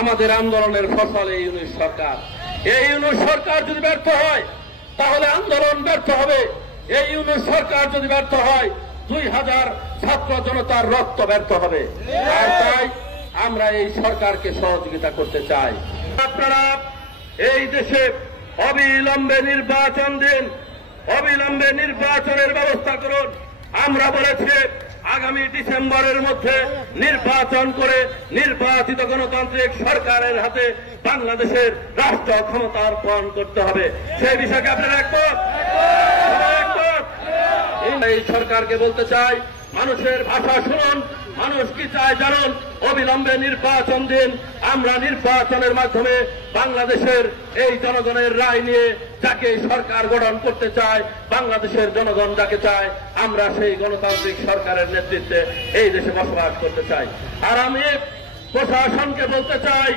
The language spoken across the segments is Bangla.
আমাদের আন্দোলনের ফসল এই ইউনূস সরকার। এই ইউনূস সরকার যদি ব্যর্থ হয় তাহলে আন্দোলন ব্যর্থ হবে। এই ইউনূস সরকার যদি ব্যর্থ হয় 2000 ছাত্র জনতার রক্ত ব্যর্থ হবে। আর তাই আমরা এই সরকারকে সহযোগিতা করতে চাই। আপনারা এই দেশে অবিলম্বে নির্বাচন দিন, অবিলম্বে নির্বাচনের ব্যবস্থা করুন। আমরা বলেছি আগামী ডিসেম্বরের মধ্যে নির্বাচন করে নির্বাচিত গণতান্ত্রিক সরকারের হাতে বাংলাদেশের রাষ্ট্র ক্ষমতা অর্পণ করতে হবে। সেই বিষয়কে আপনারা একমত? এই সরকারকে বলতে চাই, মানুষের ভাষা শুনুন, মানুষ কি চায় জানুন, অবিলম্বে নির্বাচন দিন। আমরা নির্বাচনের মাধ্যমে বাংলাদেশের এই জনগণের রায় নিয়ে যাকে সরকার গঠন করতে চায়, বাংলাদেশের জনগণ যাকে চায়, আমরা সেই গণতান্ত্রিক সরকারের নেতৃত্বে এই দেশে বসবাস করতে চাই। আর আমি প্রশাসনকে বলতে চাই,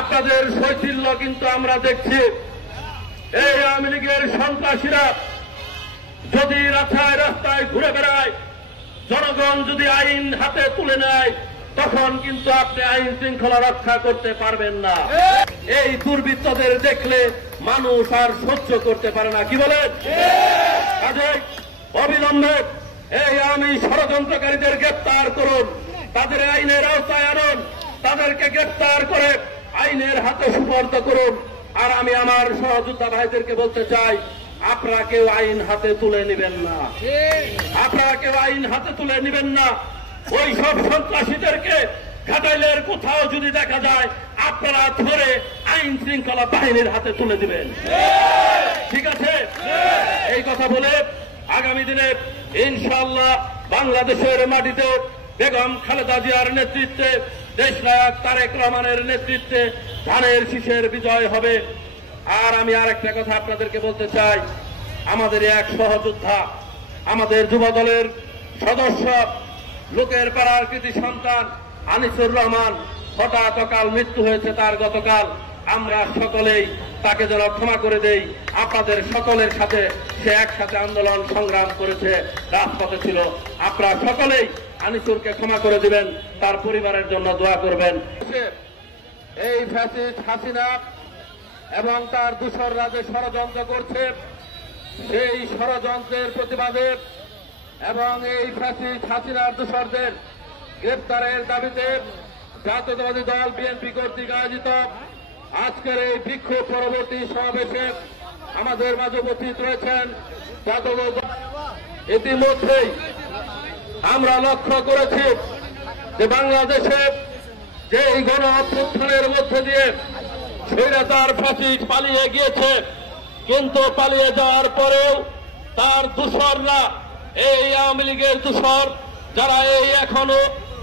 আপনাদের শৈথিল্য কিন্তু আমরা দেখছি। এই আওয়ামী লীগের সন্ত্রাসীরা যদি রাস্তায় ঘুরে বেড়ায়, জনগণ যদি আইন হাতে তুলে নেয়, তখন কিন্তু আপনি আইন শৃঙ্খলা রক্ষা করতে পারবেন না। এই দুর্বৃত্তদের দেখলে মানুষ আর সহ্য করতে পারে না। কি বলেন? কাজেই অবিলম্বে এই আওয়ামী ষড়যন্ত্রকারীদের গ্রেপ্তার করুন, তাদের আইনের আওতায় আনুন, তাদেরকে গ্রেপ্তার করে আইনের হাতে সুপর্দ করুন। আর আমি আমার সহযোদ্ধা ভাইদেরকে বলতে চাই, আপনারা কেউ আইন হাতে তুলে নেবেন না, আপনারা কেউ আইন হাতে তুলে নেবেন না। ওই সব সন্ত্রাসীদেরকে ঘাটাইলের কোথাও যদি দেখা যায়, আপনারা ধরে আইন শৃঙ্খলা বাহিনীর হাতে তুলে দিবেন। ঠিক আছে? এই কথা বলে আগামী দিনে ইনশাআল্লাহ বাংলাদেশের মাটিতে বেগম খালেদা জিয়ার নেতৃত্বে, দেশনায়ক তারেক রহমানের নেতৃত্বে ধানের শীষের বিজয় হবে। আর আমি আরেকটা কথা আপনাদেরকে বলতে চাই, আমাদের এক সহযোদ্ধা, আমাদের যুব দলের সদস্য, লোকের পাড়ার কৃতি সন্তান আনিসুর রহমান, হঠাৎ অকাল মৃত্যু হয়েছে তার গতকাল। আমরা সকলেই তাকে যেন ক্ষমা করে দেই। আপনাদের সকলের সাথে সে একসাথে আন্দোলন সংগ্রাম করেছে, রাজপথে ছিল। আপনারা সকলেই আনিসুরকে ক্ষমা করে দিবেন, তার পরিবারের জন্য দোয়া করবেন। এই ফ্যাসিস্ট হাসিনা এবং তার দূষররা যে ষড়যন্ত্র করছে, সেই ষড়যন্ত্রের প্রতিবাদে এবং এই ফ্যাসিস্ট হাসিনার দূষরদের গ্রেপ্তারের দাবিতে জাতীয়তাবাদী দল বিএনপি কর্তৃক আয়োজিত আজকের এই বিক্ষোভ পরবর্তী সমাবেশে আমাদের মাঝে উপস্থিত রয়েছেন জাতীয়। ইতিমধ্যেই আমরা লক্ষ্য করেছি যে বাংলাদেশে যে এই গণ অভ্যুত্থানের মধ্যে দিয়ে স্বৈরাচার ফ্যাসিস্ট পালিয়ে গিয়েছে, কিন্তু পালিয়ে যাওয়ার পরেও তার দূষররা, এই আওয়ামী লীগের দূষর যারা এই এখনো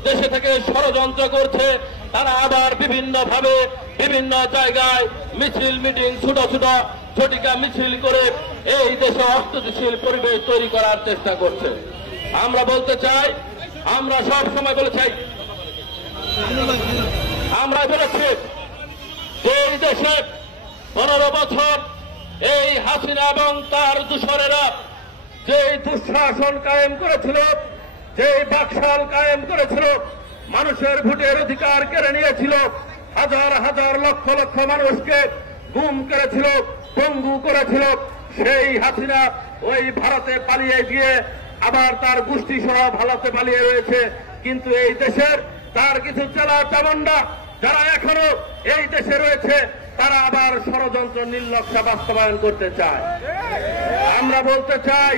দেশে থেকে ষড়যন্ত্র করছে, তারা আবার বিভিন্নভাবে বিভিন্ন জায়গায় মিছিল মিটিং, ছোট ছোট ঝটিকা মিছিল করে এই দেশে অস্থিতিশীল পরিবেশ তৈরি করার চেষ্টা করছে। আমরা বলতে চাই, আমরা সব সময় বলেছি, আমরা বলেছি এই দেশে 15 বছর এই হাসিনা এবং তার দূষরেরা যে দুঃশাসন কায়েম করেছিল, যে বাকশাল কায়েম করেছিল, মানুষের ভোটের অধিকার কেড়ে নিয়েছিল, হাজার হাজার লক্ষ লক্ষ মানুষকে গুম করেছিল, পঙ্গু করেছিল, সেই হাসিনা ওই ভারতে পালিয়ে গিয়ে আবার তার গোষ্ঠী সহ ভারতে পালিয়ে রয়েছে। কিন্তু এই দেশের তার কিছু চেলা চামুন্ডা যারা এখনো এই দেশে রয়েছে, তারা আবার ষড়যন্ত্র নির্লক্ষ্য বাস্তবায়ন করতে চায়। আমরা বলতে চাই,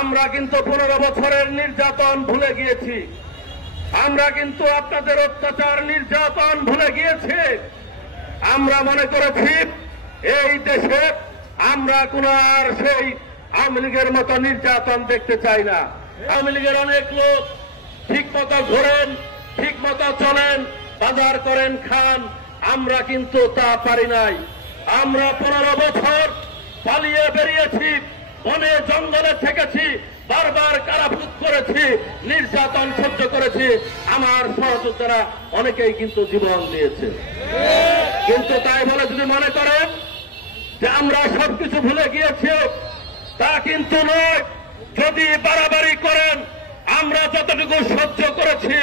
আমরা কিন্তু 15 বছরের নির্যাতন ভুলে গিয়েছি, আমরা কিন্তু আপনাদের অত্যাচার নির্যাতন ভুলে গিয়েছি। আমরা মনে করেছি এই দেশে আমরা কোন আর সেই আওয়ামী লীগের মতো নির্যাতন দেখতে চাই না। আওয়ামী লীগের অনেক লোক ঠিক মতো ঘোরেন, ঠিক মতো চলেন, বাজার করেন, খান। আমরা কিন্তু তা পারি নাই। আমরা 15 বছর পালিয়ে বেরিয়েছি, বনে জঙ্গলে থেকেছি, বারবার কারাভোগ করেছি, নির্যাতন সহ্য করেছি। আমার সহযোদ্ধারা অনেকেই কিন্তু জীবন দিয়েছে। কিন্তু তাই বলে যদি মনে করেন যে আমরা সবকিছু ভুলে গিয়েছি, তা কিন্তু নয়। যদি বাড়াবাড়ি করেন, আমরা যতটুকু সহ্য করেছি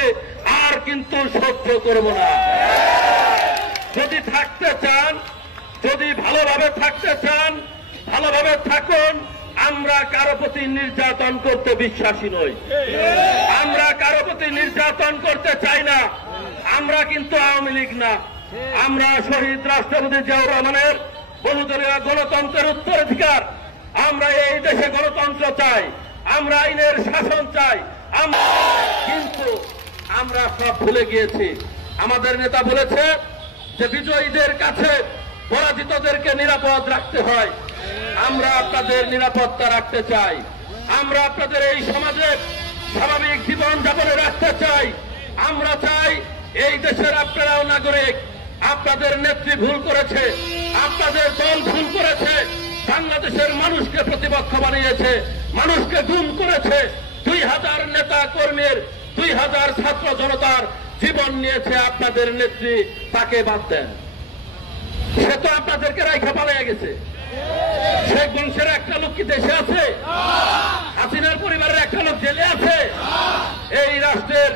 আর কিন্তু সহ্য করব না। যদি থাকতে চান, যদি ভালোভাবে থাকতে চান, ভালোভাবে থাকুন। আমরা কারো প্রতি নির্যাতন করতে বিশ্বাসী নই, আমরা কারো প্রতি নির্যাতন করতে চাই না। আমরা কিন্তু আওয়ামী লীগ না, আমরা শহীদ রাষ্ট্রপতি জিয়াউর রহমানের বহুদলীয় গণতন্ত্রের উত্তরাধিকার। আমরা এই দেশে গণতন্ত্র চাই, আমরা আইনের শাসন চাই। কিন্তু আমরা সব ভুলে গিয়েছি। আমাদের নেতা বলেছে যে বিজয়ীদের কাছে পরাজিতদেরকে নিরাপদ রাখতে হয়। আমরা আপনাদের নিরাপত্তা রাখতে চাই, আমরা আপনাদের এই সমাজে স্বাভাবিক জীবন যাপনে রাখতে চাই। আমরা চাই এই দেশের আপনারাও নাগরিক। আপনাদের নেত্রী ভুল করেছে, আপনাদের দল ভুল করেছে, বাংলাদেশের মানুষকে প্রতিপক্ষ বানিয়েছে, মানুষকে গুম করেছে। 2000 নেতা কর্মীর, 2000 ছাত্র জনতার জীবন নিয়েছে আপনাদের নেত্রী। তাকে বাদ দেন, সে তো আপনাদেরকে রাইখা পালিয়ে গেছে। শেখ বংশের একটা লোক কি দেশে আছে? হাসিনার পরিবারের একটা লোক জেলে আছে? এই রাষ্ট্রের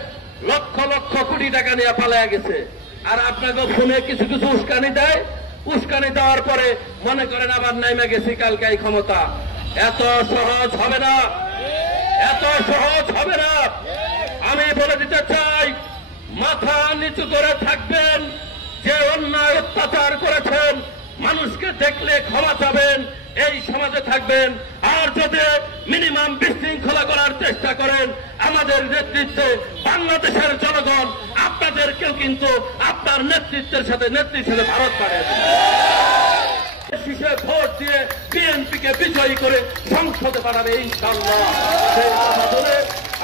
লক্ষ লক্ষ কোটি টাকা নিয়ে পালিয়ে গেছে। আর আপনাকে ফোনে কিছু কিছু উস্কানি দেয়, উস্কানি দেওয়ার পরে মনে করেন আবার নাইমা গেছি কালকে এই ক্ষমতা। এত সহজ হবে না, এত সহজ হবে না। আমি বলে দিতে চাই, মাথা নিচু করে থাকবেন। যে অন্যায় অত্যাচার করেছেন, মানুষকে দেখলে ক্ষমা চাবেন, এই সমাজে থাকবেন। আর যদি মিনিমাম বিশৃঙ্খলা করার চেষ্টা করেন, আমাদের নেতৃত্বে বাংলাদেশের জনগণ আপনাদেরকেও কিন্তু আপনার নেতৃত্বের সাথে ভারত পাঠিয়ে দেবে। শীষে ভোট দিয়ে বিএনপিকে বিজয়ী করে সংসদে পাঠাবে ইনশাআল্লাহ। সেই কথা বলে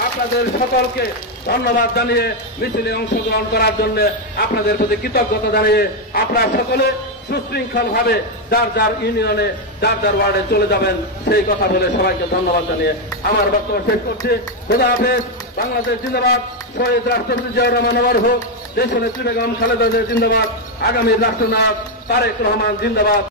আপনাদের সকলকে ধন্যবাদ জানিয়ে মিছিলে অংশগ্রহণ করার জন্য আপনাদের প্রতি কৃতজ্ঞতা জানিয়ে আপনারা সকলে সুশৃঙ্খল ভাবে যার যার ইউনিয়নে, যার যার ওয়ার্ডে চলে যাবেন, সেই কথা বলে সবাইকে ধন্যবাদ জানিয়ে আমার বক্তব্য শেষ করছি। খোদা হাফেজ। বাংলাদেশ জিন্দাবাদ। শহীদ রাষ্ট্রপতি জিয়াউর রহমান অমর হোক। দেশনেত্রী বেগম খালেদা জিয়া জিন্দাবাদ। আগামী রাষ্ট্রনায়ক তারেক রহমান জিন্দাবাদ।